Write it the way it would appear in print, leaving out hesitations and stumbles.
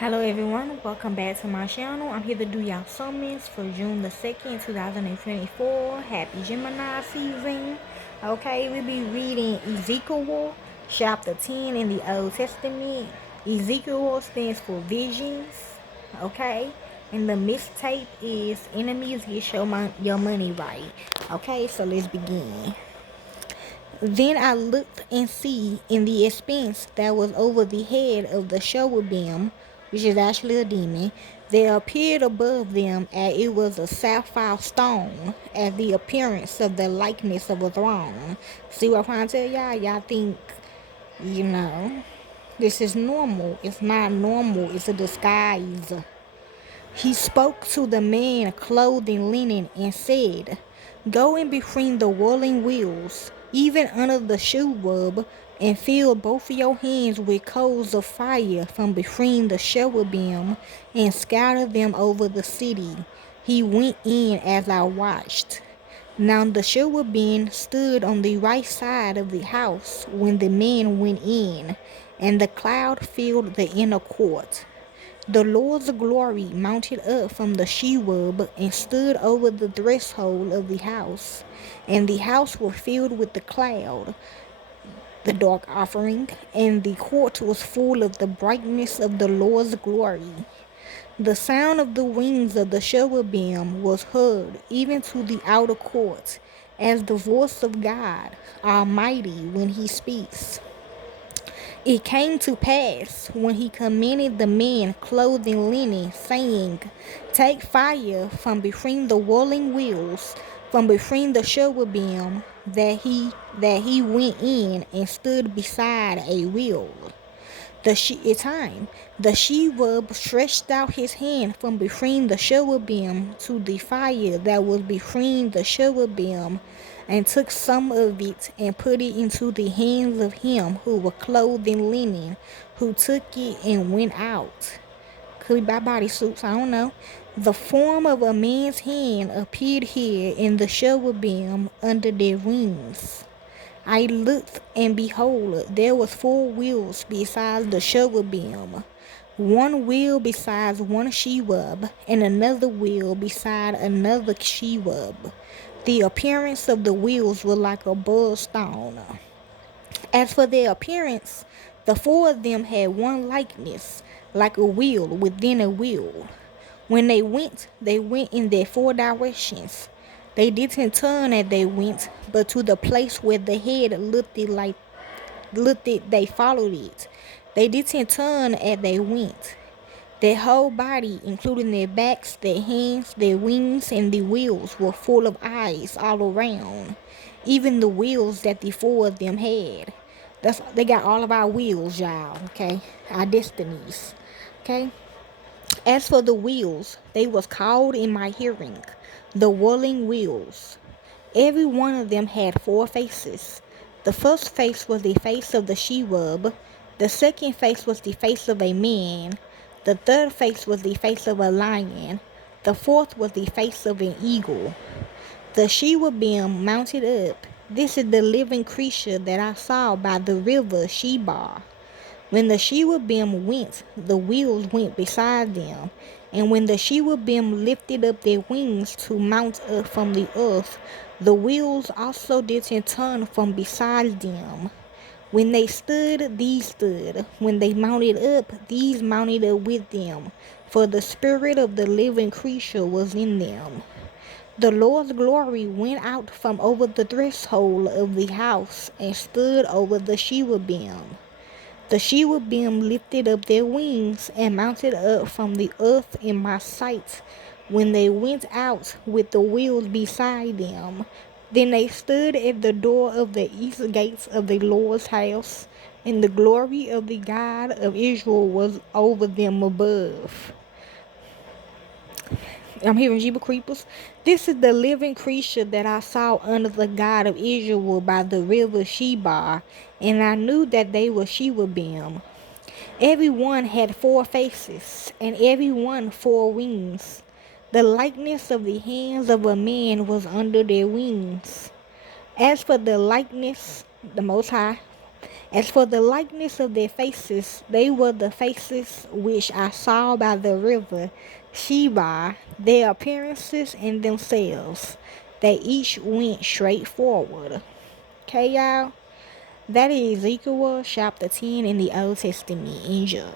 Hello everyone, welcome back to my channel. I'm here to do y'all summons for June the 2nd, 2024. Happy Gemini season. Okay, we'll be reading Ezekiel chapter 10 in the Old Testament. Ezekiel stands for visions. Okay, and the mistape is enemies get your money right. Okay, so let's begin. Then I looked and see in the expanse that was over the head of the cherubim, which is actually a demon, there appeared above them as it was a sapphire stone, as the appearance of the likeness of a throne. See what I'm trying to tell y'all? Y'all think, you know, this is normal. It's not normal. It's a disguise. He spoke to the man clothed in linen and said, Go in between the whirling wheels, even under the cherub, and fill both your hands with coals of fire from between the cherubim, and scatter them over the city. He went in as I watched. Now the cherubim stood on the right side of the house when the man went in, and the cloud filled the inner court. The Lord's glory mounted up from the cherub and stood over the threshold of the house, and the house was filled with the cloud, the dark offering, and the court was full of the brightness of the Lord's glory. The sound of the wings of the cherubim was heard even to the outer court, as the voice of God Almighty when he speaks. It came to pass, when he commanded the man clothed in linen, saying, Take fire from between the whirling wheels, from between the cherubim, that he went in and stood beside a wheel. The cherub stretched out his hand from between the cherubim to the fire that was between the cherubim, and took some of it and put it into the hands of him who was clothed in linen, who took it and went out. Could be by body suits, I don't know. The form of a man's hand appeared here in the cherubim under their wings. I looked, and behold, there was 4 wheels beside the cherubim, one wheel beside one cherub, and another wheel beside another cherub. The appearance of the wheels was like a bullstone. As for their appearance, the 4 of them had one likeness, like a wheel within a wheel. When they went in their 4 directions. They didn't turn as they went, but to the place where the head looked it, they followed it. They didn't turn as they went. Their whole body, including their backs, their hands, their wings, and the wheels, were full of eyes all around, even the wheels that the 4 of them had. They got all of our wheels, y'all, okay? Our destinies, okay? As for the wheels, they was called in my hearing, the whirling wheels. Every one of them had 4 faces. The first face was the face of the cherub. The second face was the face of a man. The third face was the face of a lion. The fourth was the face of an eagle. The cherubim mounted up. This is the living creature that I saw by the river Sheba. When the cherubim went, the wheels went beside them. And when the cherubim lifted up their wings to mount up from the earth, the wheels also didn't turn from beside them. When they stood, these stood. When they mounted up, these mounted up with them. For the spirit of the living creature was in them. The Lord's glory went out from over the threshold of the house and stood over the cherubim. The cherubim lifted up their wings and mounted up from the earth in my sight when they went out with the wheels beside them. Then they stood at the door of the east gates of the Lord's house, and the glory of the God of Israel was over them above. I'm hearing Jeeba Creepers. This is the living creature that I saw under the God of Israel by the river Sheba, and I knew that they were cherubim. Every one had 4 faces, and every one 4 wings. The likeness of the hands of a man was under their wings. As for the likeness, the Most High, As for the likeness of their faces, they were the faces which I saw by the river Sheba, their appearances and themselves. They each went straight forward. Okay, y'all? That is Ezekiel chapter 10 in the Old Testament. Enjoy.